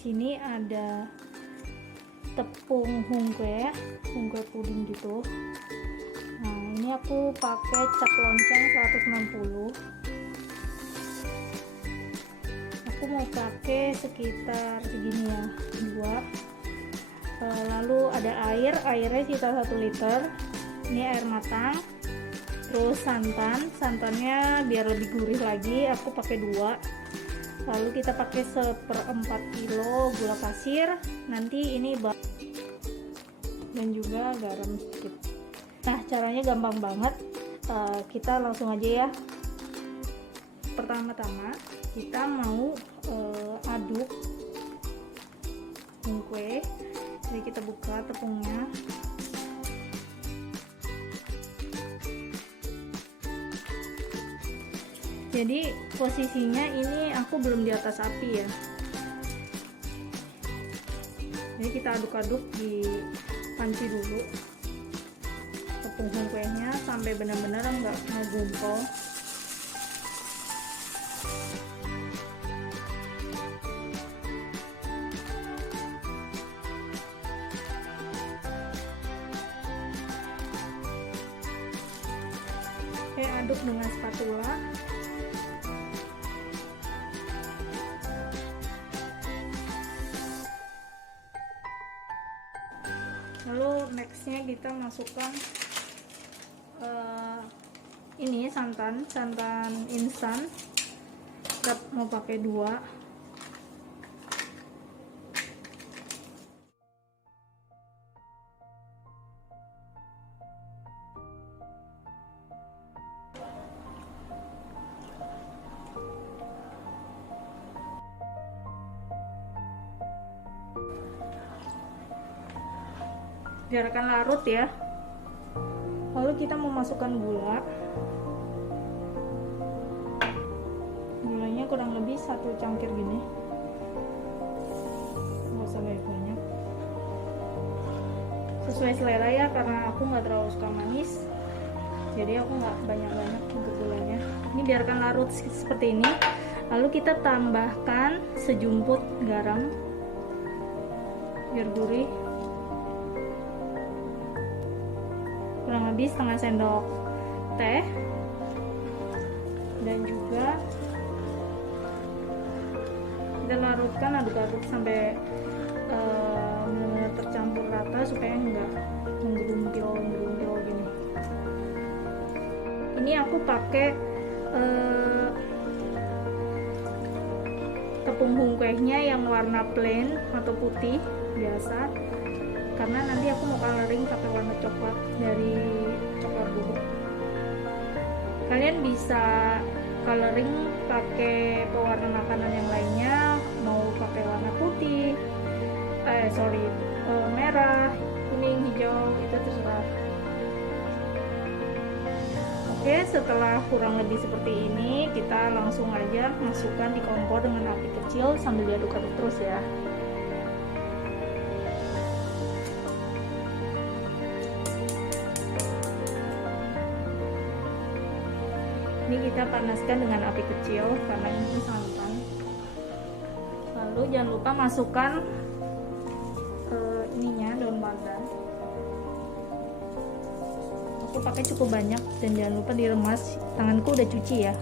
sini ada tepung hungkwe puding gitu. Nah, ini aku pakai cap lonceng 160. Aku mau pakai sekitar segini ya, 2. Lalu ada airnya sekitar 1 liter. Ini air matang. Terus santannya biar lebih gurih lagi aku pakai 2. Lalu kita pakai 1/4 kilo gula pasir. Nanti ini dan juga garam sedikit. Nah, caranya gampang banget. Kita langsung aja ya. Pertama-tama kita mau aduk kue. Jadi kita buka tepungnya. Jadi posisinya ini aku belum di atas api ya. Jadi kita aduk-aduk di panci dulu tepung kuenya sampai benar-benar nggak ngegumpal. Oke, aduk dengan spatula. Lalu nextnya kita masukkan ini santan instan. Kita mau pakai 2. Biarkan larut ya. Lalu kita memasukkan gula. Gulanya kurang lebih 1 cangkir gini, nggak usah banyak, sesuai selera ya, karena aku nggak terlalu suka manis, jadi aku nggak banyak gulanya. Ini biarkan larut seperti ini. Lalu kita tambahkan sejumput garam biar gurih, kurang lebih setengah sendok teh, dan juga kita larutkan, aduk-aduk sampai benar-benar tercampur rata supaya enggak menggerumpil gini. Ini aku pakai tepung hungkwenya yang warna plain atau putih biasa, karena nanti aku mau coloring pakai warna coklat dari coklat bubuk. Kalian bisa coloring pakai pewarna makanan yang lainnya, mau pakai warna putih, merah, kuning, hijau, itu terserah. Oke, setelah kurang lebih seperti ini, kita langsung aja masukkan di kompor dengan api kecil sambil diaduk-aduk terus ya. Ini kita panaskan dengan api kecil karena ini santan. Lalu jangan lupa masukkan daun pandan. Aku pakai cukup banyak dan jangan lupa diremas. Tanganku udah cuci ya.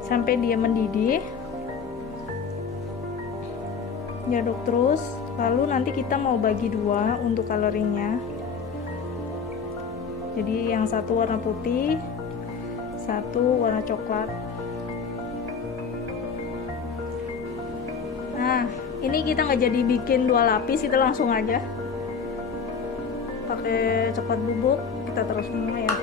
Sampai dia mendidih, diaduk terus. Lalu nanti kita mau bagi 2 untuk coloringnya. Jadi yang satu warna putih, satu warna coklat. Nah, ini kita nggak jadi bikin 2 lapis, kita langsung aja pakai coklat bubuk, kita taruh semua ya.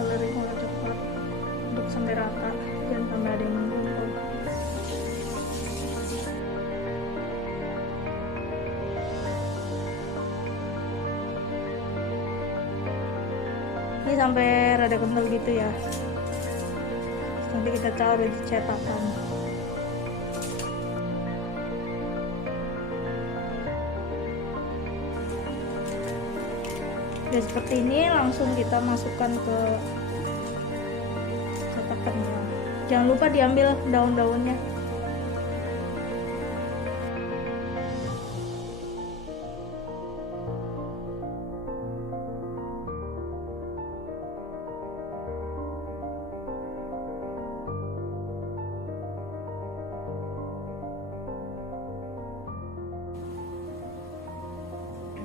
Coloring warna coklat untuk sampai rata, jangan sampai ada yang menggumpal. Ini sampai rada kental gitu ya. Nanti kita taruh di cetakan. Udah seperti ini, langsung kita masukkan ke tekannya. Jangan lupa diambil daun-daunnya.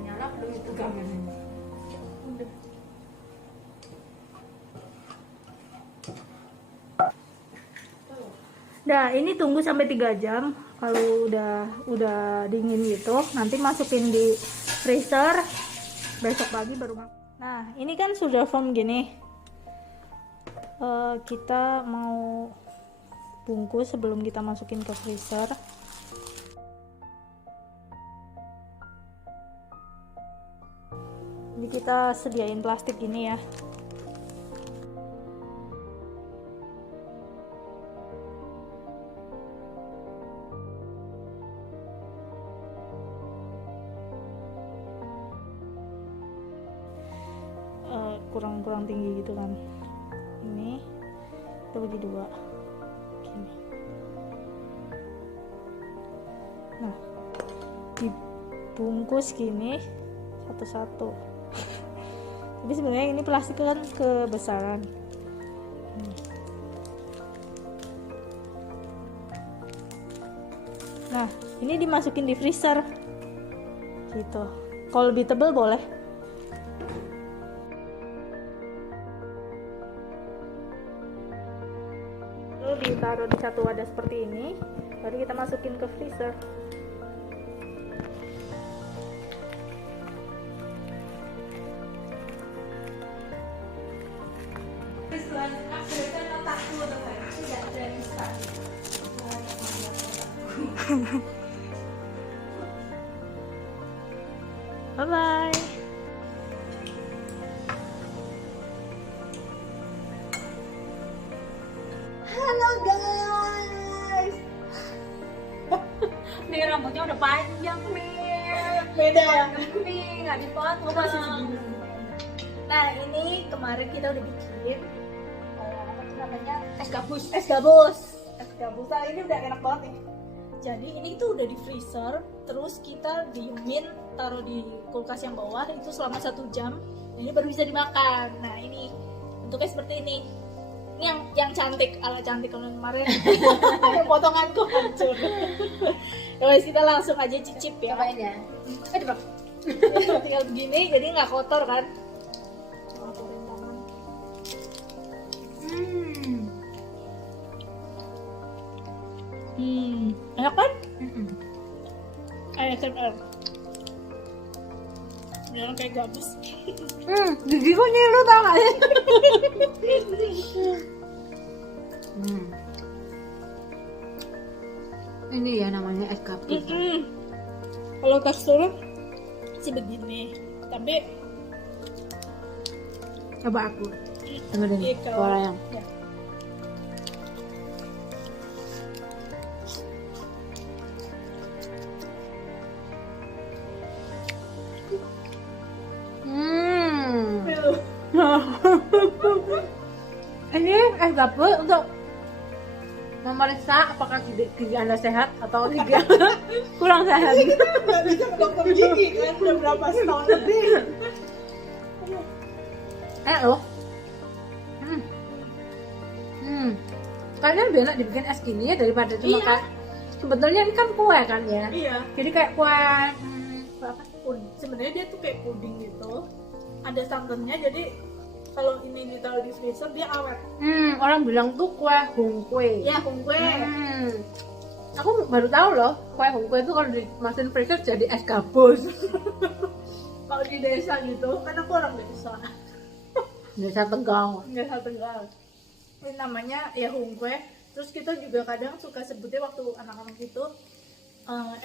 Nyala belum itu gambarnya. Udah. Nah, ini tunggu sampai 3 jam. Kalau udah dingin gitu, nanti masukin di freezer. Besok pagi baru makan. Nah, ini kan sudah firm gini. Kita mau bungkus sebelum kita masukin ke freezer. Ini kita sediain plastik gini ya. Kurang tinggi gitu kan. Ini kita bagi 2 gini. Nah, dibungkus gini satu-satu. Tapi sebenarnya ini plastik kan kebesaran. Nah, ini dimasukin di freezer gitu. Kalau lebih tebal boleh. Lalu ditaruh di satu wadah seperti ini, baru kita masukin ke freezer. Bye bye. Halo guys. Nih rambutnya udah panjang nih. Beda ya. Nih nggak dipotong. Masih segini. Nah, ini kemarin kita udah bikin apa tuh namanya, Es gabus. es gabus. Nah, ini udah enak banget nih. Jadi ini tuh udah di freezer, terus kita diemin, taruh di kulkas yang bawah itu selama 1 jam. Nah, ini baru bisa dimakan. Nah, ini bentuknya seperti ini. Ini yang cantik, ala cantik. Kalau kemarin yang potonganku hancur. Guys, kita langsung aja cicip ya. Cobain ya. Coba. Tinggal begini, jadi nggak kotor kan? Enak kan? ASMR. Jangan kayak gabus. Gigiku nyilu tau gak sih? Ini ya namanya es gabus. Kalau teksturnya sih begini, tapi Coba aku. Dengerin Iya, kalau- suara yang. ya. Ini es gabus untuk memeriksa apakah gigi Anda sehat atau gigi kurang sehat. Nggak bisa ke dokter gigi kan, udah berapa setahun lebih. Loh. Kayaknya lebih enak dibikin es gini ya daripada cuma Iya. kayak sebetulnya ini kan kue kan ya. Iya. Jadi kayak kue apa? Sebenarnya dia tuh kayak puding gitu, ada santannya, jadi kalau ini ditaruh di freezer dia awet. Orang bilang tuh kue hongkue. Ya, kue. Aku baru tahu loh, kue hongkue itu kalau dimasukin freezer jadi es gabus. Kalau di desa gitu, kan aku orang desa. Desa Tegal. Desa Tegal. Ini namanya ya kue. Terus kita juga kadang suka sebutnya waktu anak-anak itu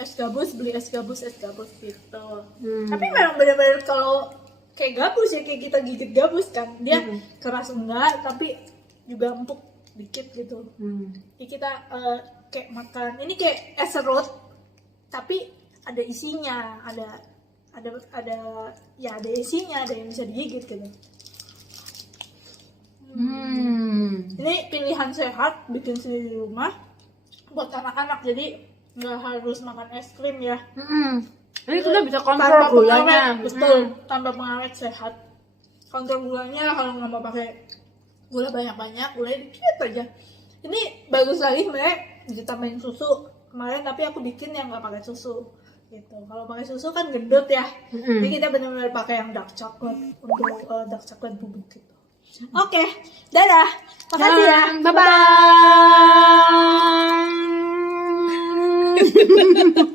es gabus, beli es gabus gitu. Tapi memang benar-benar kalau kayak gabus ya, kayak kita gigit gabus kan, dia keras enggak, tapi juga empuk dikit gitu. Jadi kita kayak makan, ini kayak es serut, tapi ada isinya, ada ada ya ada isinya, ada yang bisa digigit gitu. Ini pilihan sehat, bikin sendiri di rumah buat anak-anak, jadi nggak harus makan es krim ya. Ini kita bisa kontrol Tanpa gulanya. pengawet, betul, tanpa pengawet sehat. Kontrol gulanya, kalau nggak mau pakai gula banyak-banyak, gula dikit aja. Ini bagus lagi sebenarnya ditambahin susu kemarin, tapi aku bikin yang nggak pakai susu gitu. Kalau pakai susu kan gendut ya. Jadi kita benar-benar pakai yang dark chocolate untuk dark chocolate bubuk gitu. Oke, dadah. Makasih ya. Bye bye.